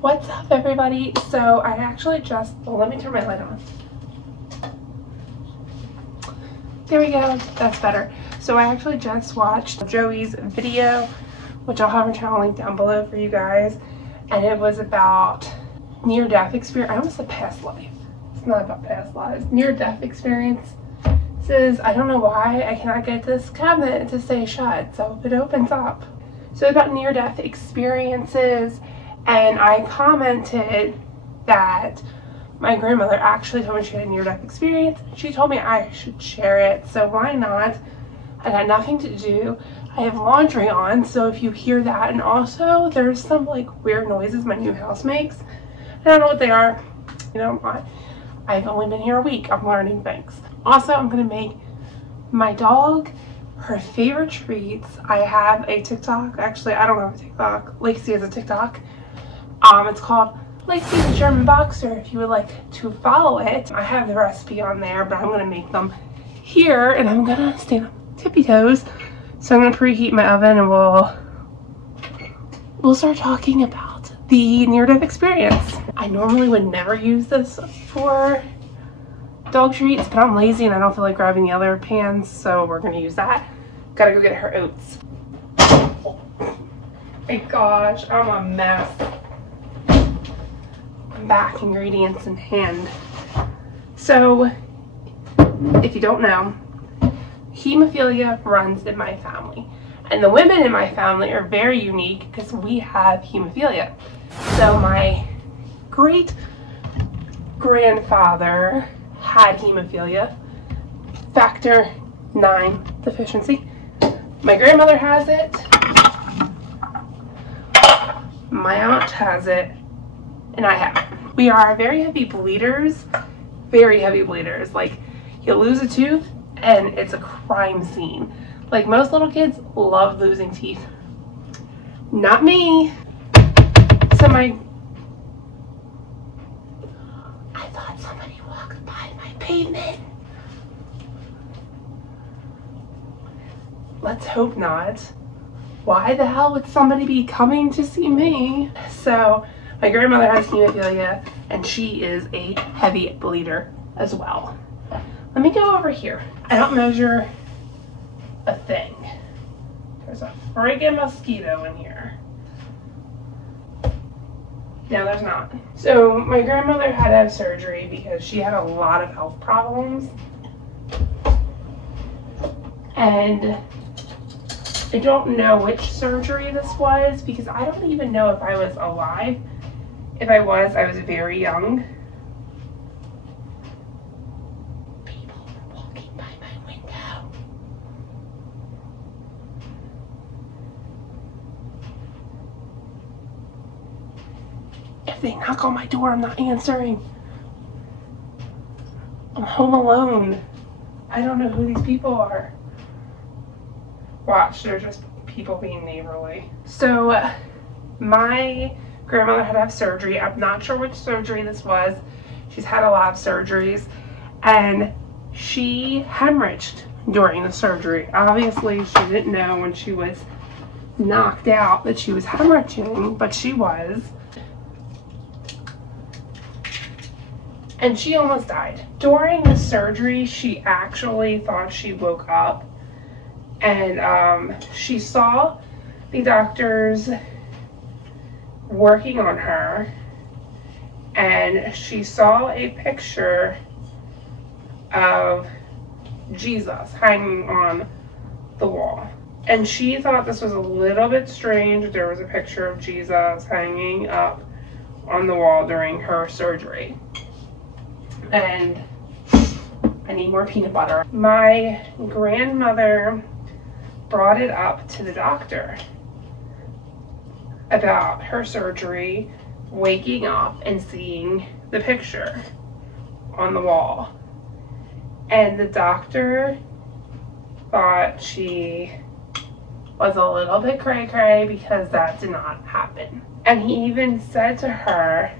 What's up, everybody? So I actually just, well, let me turn my light on. There we go, that's better. So I actually just watched Joey's video, which I'll have her channel link down below for you guys, and it was about near-death experience. I almost said past life. It's not about past lives. Near-death experience. I don't know why I cannot get this cabinet to stay shut, so it opens up. So about near-death experiences, and I commented that my grandmother actually told me she had a near-death experience. She told me I should share it, so why not? I got nothing to do. I have laundry on, so if you hear that, and also there's some like weird noises my new house makes. I don't know what they are. You know, I've only been here a week. I'm learning things. Also, I'm gonna make my dog her favorite treats. I have a TikTok. Actually, I don't have a TikTok. Lacey has a TikTok. It's called Lacey the German Boxer, if you would like to follow it. I have the recipe on there, but I'm gonna make them here, and I'm gonna stand on tippy toes. So I'm gonna preheat my oven, and we'll start talking about the near-death experience. I normally would never use this for dog treats, but I'm lazy and I don't feel like grabbing the other pans, so we're gonna use that. Gotta go get her oats. Oh my gosh, I'm a mess. Back ingredients in hand. So, if you don't know, hemophilia runs in my family. And the women in my family are very unique because we have hemophilia. So my great grandfather had hemophilia, factor 9 deficiency. My grandmother has it. My aunt has it. And I have it. We are very heavy bleeders. Very heavy bleeders. Like, you lose a tooth and it's a crime scene. Like, most little kids love losing teeth. Not me. So I thought somebody walked by my pavement. Let's hope not. Why the hell would somebody be coming to see me? So my grandmother has hemophilia, and she is a heavy bleeder as well. Let me go over here. I don't measure a thing. There's a friggin' mosquito in here. No, there's not. So my grandmother had to have surgery because she had a lot of health problems. And I don't know which surgery this was because I don't even know if I was alive. If I was very young. People were walking by my window. If they knock on my door, I'm not answering. I'm home alone. I don't know who these people are. Watch, they're just people being neighborly. So, my grandmother had to have surgery. I'm not sure which surgery this was. She's had a lot of surgeries, and she hemorrhaged during the surgery. Obviously, she didn't know when she was knocked out that she was hemorrhaging, but she was. And she almost died. During the surgery, she actually thought she woke up, and she saw the doctors working on her, and she saw a picture of Jesus hanging on the wall. And she thought this was a little bit strange. There was a picture of Jesus hanging up on the wall during her surgery. And I need more peanut butter. My grandmother brought it up to the doctor about her surgery, waking up and seeing the picture on the wall. And the doctor thought she was a little bit cray-cray because that did not happen. And he even said to her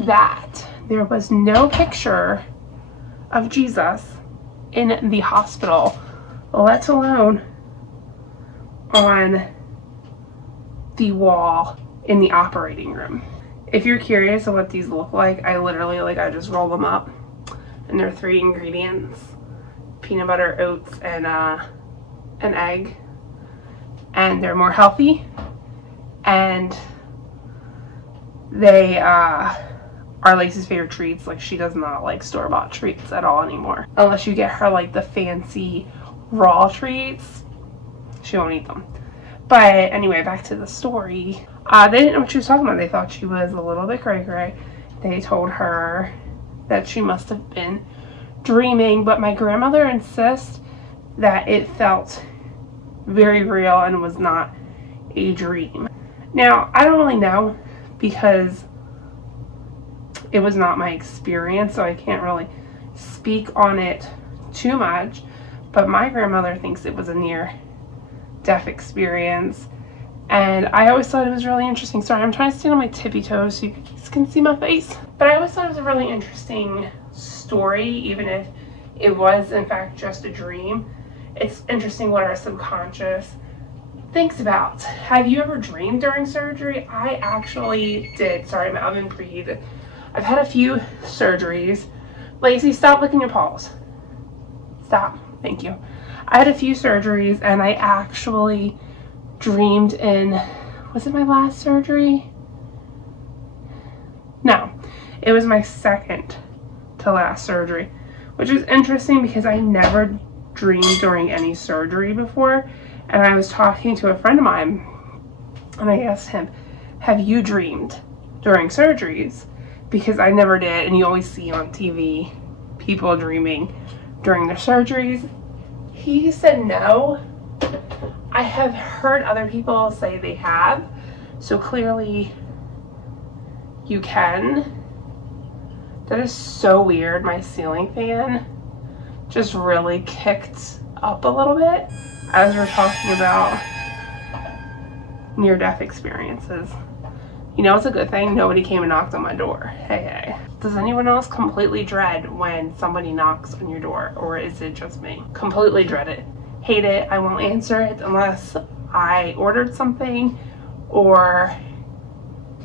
that there was no picture of Jesus in the hospital, let alone on the wall in the operating room. If you're curious of what these look like, I literally, like, I just roll them up. And they're 3 ingredients: peanut butter, oats, and an egg. And they're more healthy. And they are Lacey's favorite treats. Like, she does not like store-bought treats at all anymore. Unless you get her, like, the fancy raw treats, she won't eat them. But anyway, back to the story. They didn't know what she was talking about. They thought she was a little bit cray-cray. They told her that she must have been dreaming, but my grandmother insists that it felt very real and was not a dream. Now, I don't really know because it was not my experience, so I can't really speak on it too much, but my grandmother thinks it was a near-death experience, and I always thought it was really interesting. Sorry, I'm trying to stand on my tippy toes so you guys can see my face. But I always thought it was a really interesting story, even if it was in fact just a dream. It's interesting what our subconscious thinks about. Have you ever dreamed during surgery? I actually did. Sorry, my oven preheated. I've had a few surgeries. Lacey, stop licking your paws. Stop. Thank you. I had a few surgeries and I actually dreamed in, was it my last surgery? No, it was my second to last surgery, which is interesting because I never dreamed during any surgery before. And I was talking to a friend of mine and I asked him, have you dreamed during surgeries? Because I never did, and you always see on TV people dreaming during their surgeries. He said no. I have heard other people say they have, so clearly you can. That is so weird. My ceiling fan just really kicked up a little bit as we're talking about near-death experiences. You know, it's a good thing nobody came and knocked on my door. Hey, hey. Does anyone else completely dread when somebody knocks on your door, or is it just me? Completely dread it. Hate it. I won't answer it unless I ordered something or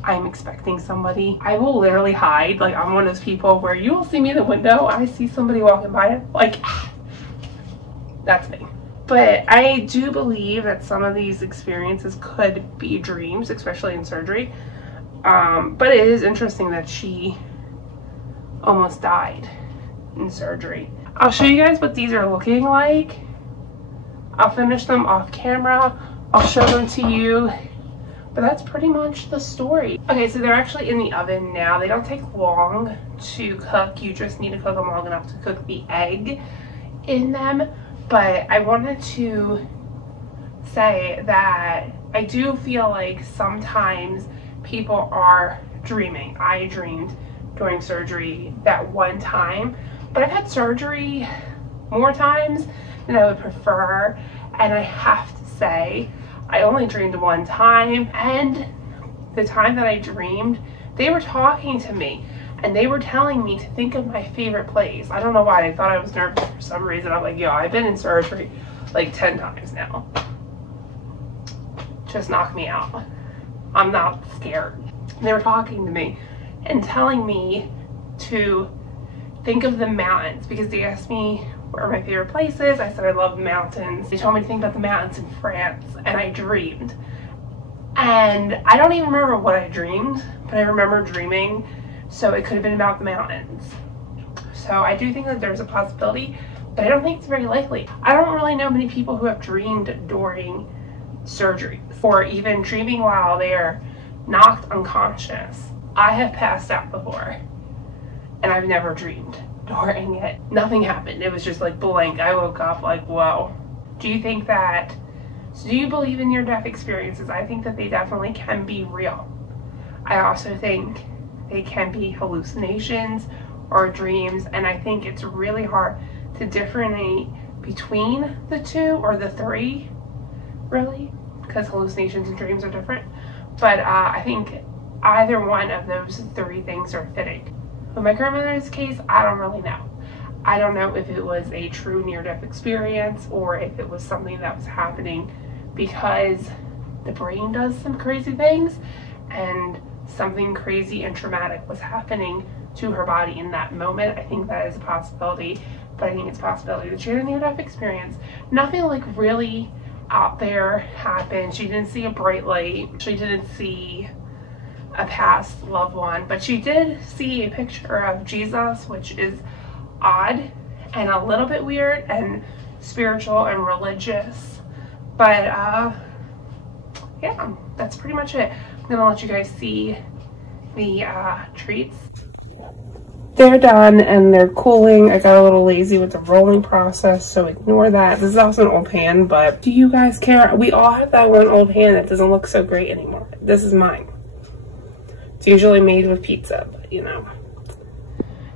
I'm expecting somebody. I will literally hide. Like, I'm one of those people where you will see me in the window, I see somebody walking by, like, that's me. But I do believe that some of these experiences could be dreams, especially in surgery. But it is interesting that she almost died in surgery. I'll show you guys what these are looking like. I'll finish them off camera. I'll show them to you. But that's pretty much the story. Okay, so they're actually in the oven now. They don't take long to cook. You just need to cook them long enough to cook the egg in them. But I wanted to say that I do feel like sometimes people are dreaming. I dreamed during surgery that one time, but I've had surgery more times than I would prefer, and I have to say I only dreamed one time, and the time that I dreamed, they were talking to me and they were telling me to think of my favorite place. I don't know why. They thought I was nervous for some reason. I'm like, yo, I've been in surgery like 10 times now. Just knock me out. I'm not scared. They were talking to me and telling me to think of the mountains because they asked me where my favorite place is. I said I love mountains. They told me to think about the mountains in France, and I dreamed. And I don't even remember what I dreamed, but I remember dreaming, so it could have been about the mountains. So I do think that there's a possibility, but I don't think it's very likely. I don't really know many people who have dreamed during surgery or even dreaming while they're knocked unconscious. I have passed out before and I've never dreamed during it. Nothing happened. It was just like blank. I woke up like, whoa. Do you think that, so do you believe in near-death experiences? I think that they definitely can be real. I also think they can be hallucinations or dreams, and I think it's really hard to differentiate between the two or the three, really, because hallucinations and dreams are different. But I think either one of those three things are fitting. In my grandmother's case, I don't really know. I don't know if it was a true near-death experience or if it was something that was happening because the brain does some crazy things and something crazy and traumatic was happening to her body in that moment. I think that is a possibility, but I think it's a possibility that she had a near-death experience. Nothing like really out there happened. She didn't see a bright light. She didn't see a past loved one, but she did see a picture of Jesus, which is odd and a little bit weird and spiritual and religious. But yeah, that's pretty much it. I'm gonna let you guys see the treats. They're done and they're cooling. I got a little lazy with the rolling process, so ignore that. This is also an old pan, but do you guys care? We all have that one old pan that doesn't look so great anymore. This is mine. It's usually made with pizza, but you know.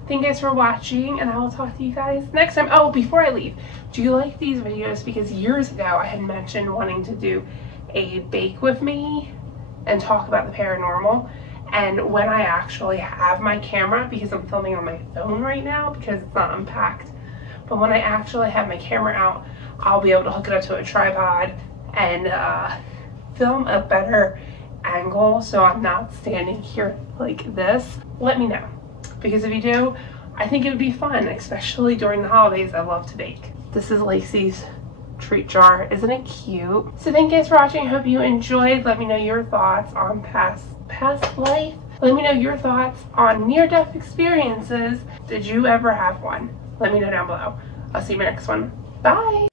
Thank you guys for watching, and I will talk to you guys next time. Oh, before I leave, do you like these videos? Because years ago I had mentioned wanting to do a bake with me and talk about the paranormal. And when I actually have my camera, because I'm filming on my phone right now because it's not unpacked, but when I actually have my camera out, I'll be able to hook it up to a tripod and film a better angle so I'm not standing here like this. Let me know, because if you do, I think it would be fun, especially during the holidays. I love to bake. This is Lacey's treat jar. Isn't it cute? So thank you guys for watching. I hope you enjoyed. Let me know your thoughts on past life. Let me know your thoughts on near-death experiences. Did you ever have one? Let me know down below. I'll see you in my next one. Bye.